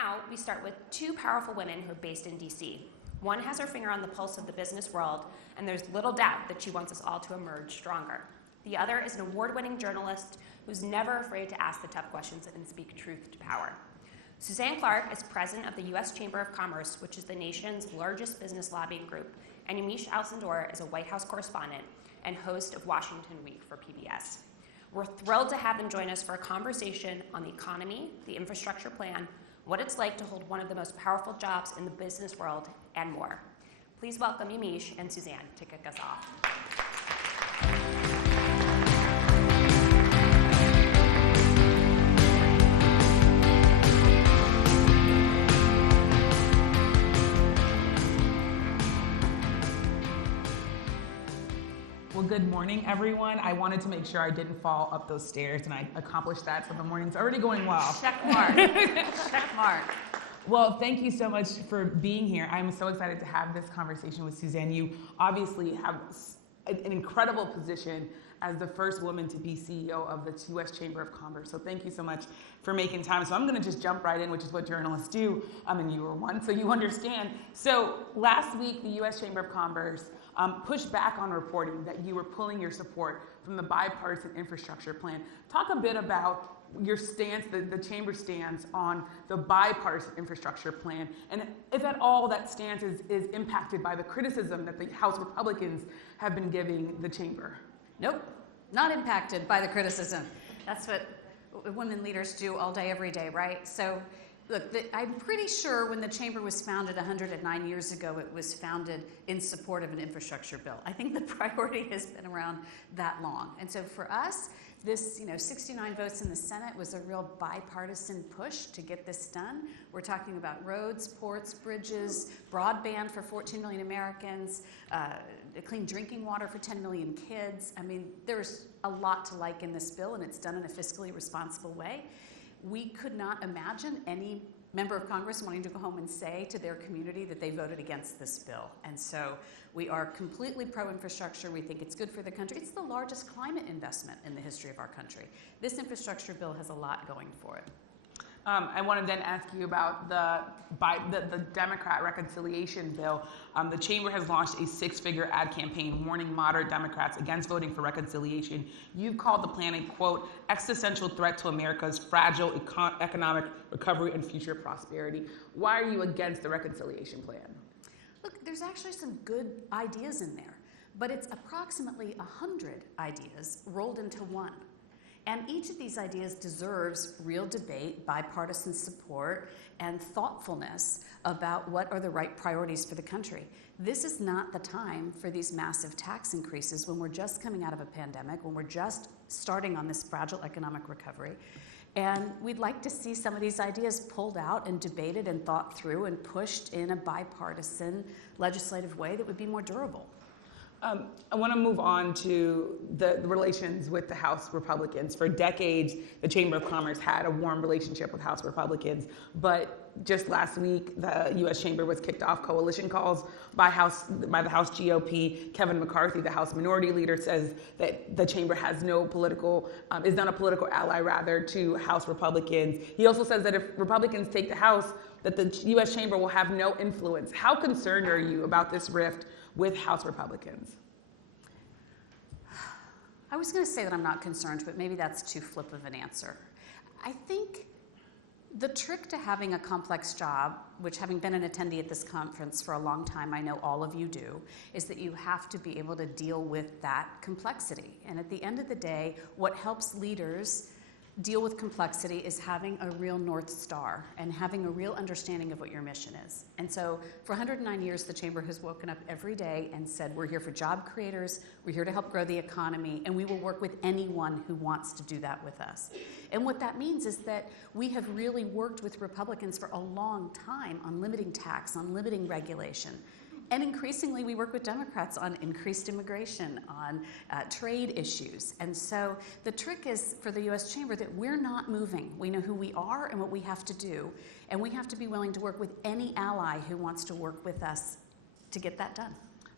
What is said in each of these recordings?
Now, we start with two powerful women who are based in DC. One has her finger on the pulse of the business world, and there's little doubt that she wants us all to emerge stronger. The other is an award-winning journalist who's never afraid to ask the tough questions and speak truth to power. Suzanne Clark is president of the U.S. Chamber of Commerce, which is the nation's largest business lobbying group, and Yamiche Alcindor is a White House correspondent and host of Washington Week for PBS. We're thrilled to have them join us for a conversation on the economy, the infrastructure plan, what it's like to hold one of the most powerful jobs in the business world, and more. Please welcome Yamiche and Suzanne to kick us off. Well, good morning, everyone. I wanted to make sure I didn't fall up those stairs, and I accomplished that, so the morning's already going well. Check mark. Check mark. Well, thank you so much for being here. I'm so excited to have this conversation with Suzanne. You obviously have an incredible position as the first woman to be CEO of the U.S. Chamber of Commerce. So thank you so much for making time. So I'm going to just jump right in, which is what journalists do. And you were one, so you understand. So last week, the U.S. Chamber of Commerce pushed back on reporting that you were pulling your support from the bipartisan infrastructure plan. Talk a bit about your stance, the chamber stance on the bipartisan infrastructure plan, and if at all that stance is impacted by the criticism that the House Republicans have been giving the chamber. Nope, not impacted by the criticism. That's what women leaders do all day, every day, right? So look, I'm pretty sure when the chamber was founded 109 years ago, it was founded in support of an infrastructure bill. I think the priority has been around that long. And so for us, this 69 votes in the Senate was a real bipartisan push to get this done. We're talking about roads, ports, bridges, broadband for 14 million Americans, clean drinking water for 10 million kids. I mean, there's a lot to like in this bill, and it's done in a fiscally responsible way. We could not imagine any member of Congress wanting to go home and say to their community that they voted against this bill. And so we are completely pro-infrastructure. We think it's good for the country. It's the largest climate investment in the history of our country. This infrastructure bill has a lot going for it. I want to then ask you about the Democrat reconciliation bill. The chamber has launched a six-figure ad campaign warning moderate Democrats against voting for reconciliation. You've called the plan a, quote, existential threat to America's fragile economic recovery and future prosperity. Why are you against the reconciliation plan? Look, there's actually some good ideas in there, but it's approximately 100 ideas rolled into one. And each of these ideas deserves real debate, bipartisan support, and thoughtfulness about what are the right priorities for the country. This is not the time for these massive tax increases when we're just coming out of a pandemic, when we're just starting on this fragile economic recovery. And we'd like to see some of these ideas pulled out and debated and thought through and pushed in a bipartisan legislative way that would be more durable. I want to move on to the relations with the House Republicans. For decades, the Chamber of Commerce had a warm relationship with House Republicans, but just last week, the U.S. Chamber was kicked off coalition calls by the House GOP. Kevin McCarthy, the House Minority Leader, says that the Chamber has no political, is not a political ally, rather, to House Republicans. He also says that if Republicans take the House, that the U.S. Chamber will have no influence. How concerned are you about this rift with House Republicans? I was going to say that I'm not concerned, but maybe that's too flip of an answer. I think the trick to having a complex job, which having been an attendee at this conference for a long time, I know all of you do, is that you have to be able to deal with that complexity. And at the end of the day, what helps leaders deal with complexity is having a real North Star and having a real understanding of what your mission is. And so for 109 years, the Chamber has woken up every day and said, we're here for job creators, we're here to help grow the economy, and we will work with anyone who wants to do that with us. And what that means is that we have really worked with Republicans for a long time on limiting tax, on limiting regulation. And increasingly, we work with Democrats on increased immigration, on trade issues. And so the trick is for the U.S. Chamber that we're not moving. We know who we are and what we have to do. And we have to be willing to work with any ally who wants to work with us to get that done.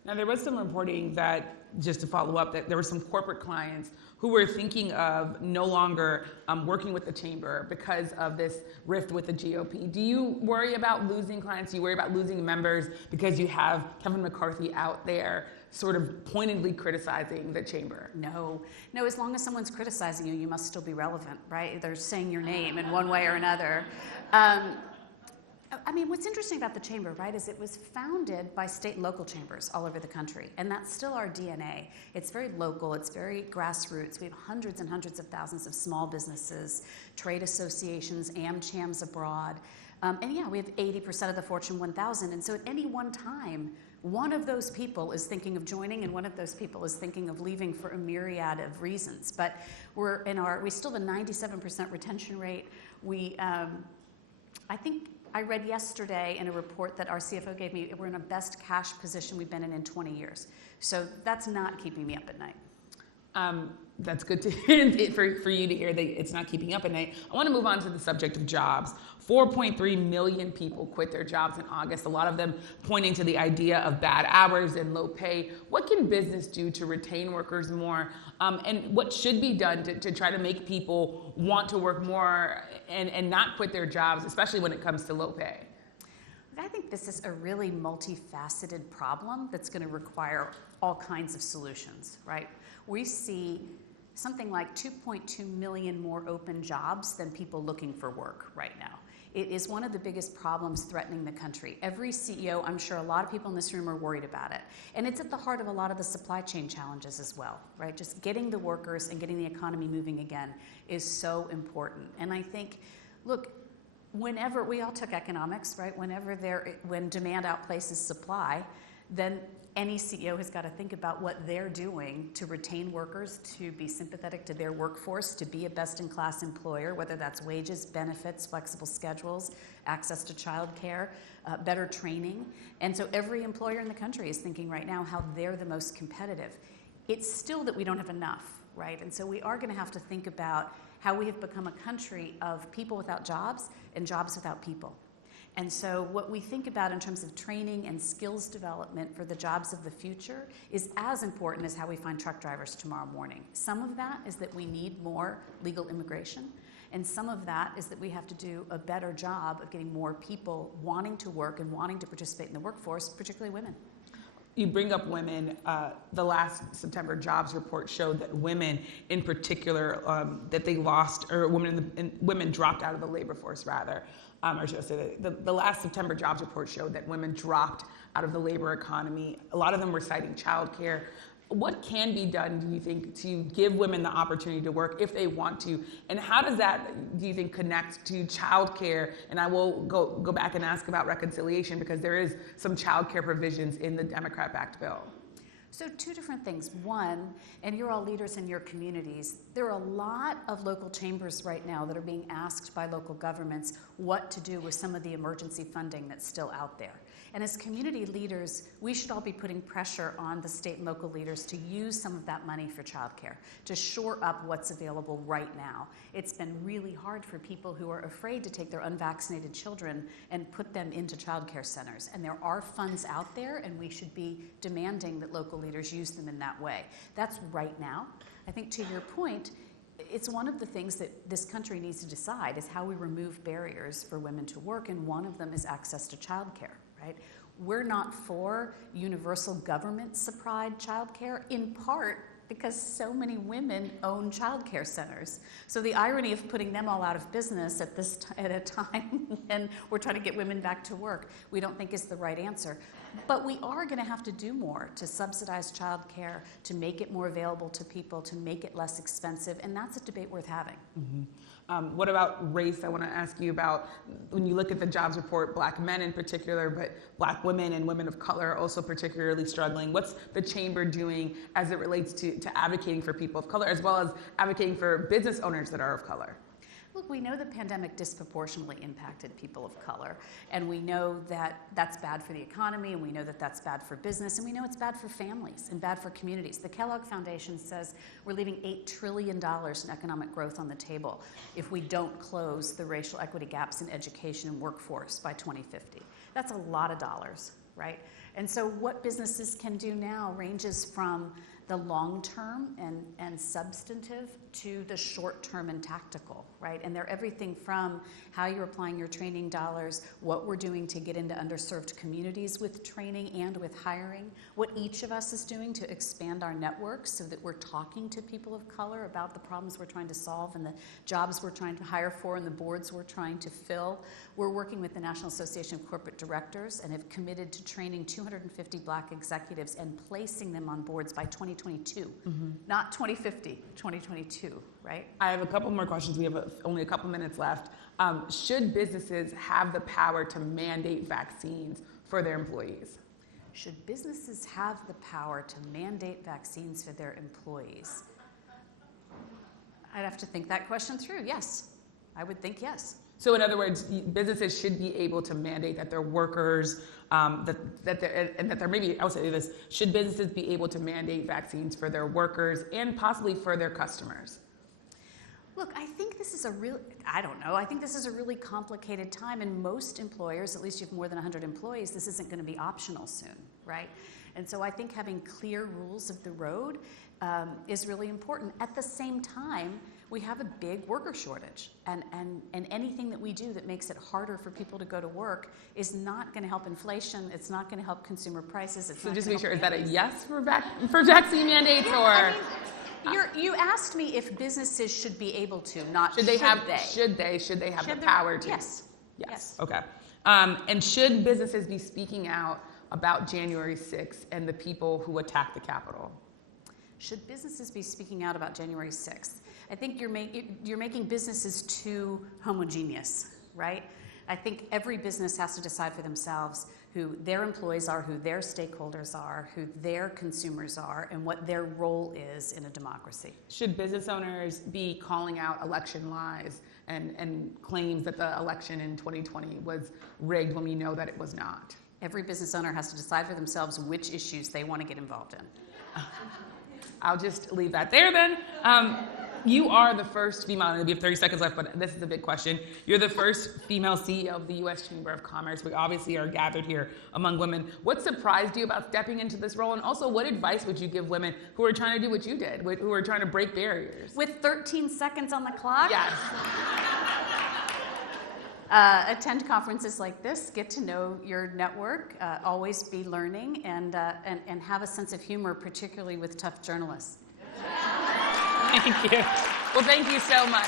Now, there was some reporting that, just to follow up, that there were some corporate clients who were thinking of no longer working with the chamber because of this rift with the GOP. Do you worry about losing clients? Do you worry about losing members because you have Kevin McCarthy out there sort of pointedly criticizing the chamber? No, as long as someone's criticizing you, you must still be relevant, right? They're saying your name in one way or another. I mean, what's interesting about the chamber, right, is it was founded by state and local chambers all over the country, and that's still our DNA. It's very local, it's very grassroots. We have hundreds and hundreds of thousands of small businesses, trade associations, AmChams abroad, and yeah, we have 80% of the Fortune 1000, and so at any one time, one of those people is thinking of joining, and one of those people is thinking of leaving for a myriad of reasons. But we still have a 97% retention rate. I think I read yesterday in a report that our CFO gave me, we're in a best cash position we've been in 20 years. So that's not keeping me up at night. That's good to hear, for you to hear that it's not keeping up at night. I want to move on to the subject of jobs. 4.3 million people quit their jobs in August, a lot of them pointing to the idea of bad hours and low pay. What can business do to retain workers more? And what should be done to try to make people want to work more and not quit their jobs, especially when it comes to low pay? I think this is a really multifaceted problem that's going to require all kinds of solutions, right? We see something like 2.2 million more open jobs than people looking for work right now. It is one of the biggest problems threatening the country. Every CEO, I'm sure a lot of people in this room are worried about it. And it's at the heart of a lot of the supply chain challenges as well, right? Just getting the workers and getting the economy moving again is so important. And I think, look, whenever we all took economics, right? When demand outplaces supply, then any CEO has got to think about what they're doing to retain workers, to be sympathetic to their workforce, to be a best-in-class employer, whether that's wages, benefits, flexible schedules, access to childcare, better training. And so every employer in the country is thinking right now how they're the most competitive. It's still that we don't have enough, right? And so we are going to have to think about how we have become a country of people without jobs and jobs without people. And so what we think about in terms of training and skills development for the jobs of the future is as important as how we find truck drivers tomorrow morning. Some of that is that we need more legal immigration, and some of that is that we have to do a better job of getting more people wanting to work and wanting to participate in the workforce, particularly women. You bring up women. The last September jobs report showed that women, in particular, that they lost, or women dropped out of the labor force, rather. Or should I say that the last September jobs report showed that women dropped out of the labor economy. A lot of them were citing childcare. What can be done, do you think, to give women the opportunity to work if they want to? And how does that, do you think, connect to childcare? And I will go back and ask about reconciliation, because there is some childcare provisions in the Democrat-backed bill. So two different things. One, and you're all leaders in your communities, there are a lot of local chambers right now that are being asked by local governments what to do with some of the emergency funding that's still out there. And as community leaders, we should all be putting pressure on the state and local leaders to use some of that money for childcare, to shore up what's available right now. It's been really hard for people who are afraid to take their unvaccinated children and put them into childcare centers. And there are funds out there, and we should be demanding that local leaders use them in that way. That's right now. I think to your point, it's one of the things that this country needs to decide is how we remove barriers for women to work, and one of them is access to childcare. Right? We're not for universal government-supplied childcare, in part because so many women own childcare centers. So the irony of putting them all out of business at a time when we're trying to get women back to work, we don't think is the right answer. But we are going to have to do more to subsidize childcare, to make it more available to people, to make it less expensive, and that's a debate worth having. Mm-hmm. What about race? I want to ask you about, when you look at the jobs report, Black men in particular, but Black women and women of color are also particularly struggling. What's the chamber doing as it relates to advocating for people of color, as well as advocating for business owners that are of color? Look, we know the pandemic disproportionately impacted people of color, and we know that that's bad for the economy, and we know that that's bad for business, and we know it's bad for families and bad for communities. The Kellogg Foundation says we're leaving $8 trillion in economic growth on the table if we don't close the racial equity gaps in education and workforce by 2050. That's a lot of dollars. right? And so what businesses can do now ranges from the long-term and substantive to the short-term and tactical, right? And they're everything from how you're applying your training dollars, what we're doing to get into underserved communities with training and with hiring, what each of us is doing to expand our networks so that we're talking to people of color about the problems we're trying to solve and the jobs we're trying to hire for and the boards we're trying to fill. We're working with the National Association of Corporate Directors and have committed to training 250 Black executives and placing them on boards by 2022, not 2050, 2022, right? I have a couple more questions. We have only a couple minutes left. Should businesses have the power to mandate vaccines for their employees? Should businesses have the power to mandate vaccines for their employees? I'd have to think that question through. Yes, I would think yes. So in other words, businesses should be able to mandate that their workers, should businesses be able to mandate vaccines for their workers and possibly for their customers? Look, I think this is I think this is a really complicated time, and most employers, at least you have more than 100 employees, this isn't going to be optional soon, right? And so I think having clear rules of the road is really important. At the same time, we have a big worker shortage, and anything that we do that makes it harder for people to go to work is not going to help inflation. It's not going to help consumer prices. So just to be sure, is that a yes for vaccine mandates, or? I mean, you asked me if businesses should be able to, not should they. Should they have the power to? Yes. Okay. And should businesses be speaking out about January 6th and the people who attacked the Capitol? Should businesses be speaking out about January 6th? I think you're making businesses too homogeneous, right? I think every business has to decide for themselves who their employees are, who their stakeholders are, who their consumers are, and what their role is in a democracy. Should business owners be calling out election lies and claims that the election in 2020 was rigged when we know that it was not? Every business owner has to decide for themselves which issues they want to get involved in. I'll just leave that there then. You are the first female, and we have 30 seconds left, but this is a big question. You're the first female CEO of the U.S. Chamber of Commerce. We obviously are gathered here among women. What surprised you about stepping into this role? And also, what advice would you give women who are trying to do what you did, who are trying to break barriers? With 13 seconds on the clock? Yes. Attend conferences like this, get to know your network, always be learning, and have a sense of humor, particularly with tough journalists. Thank you. Well, thank you so much.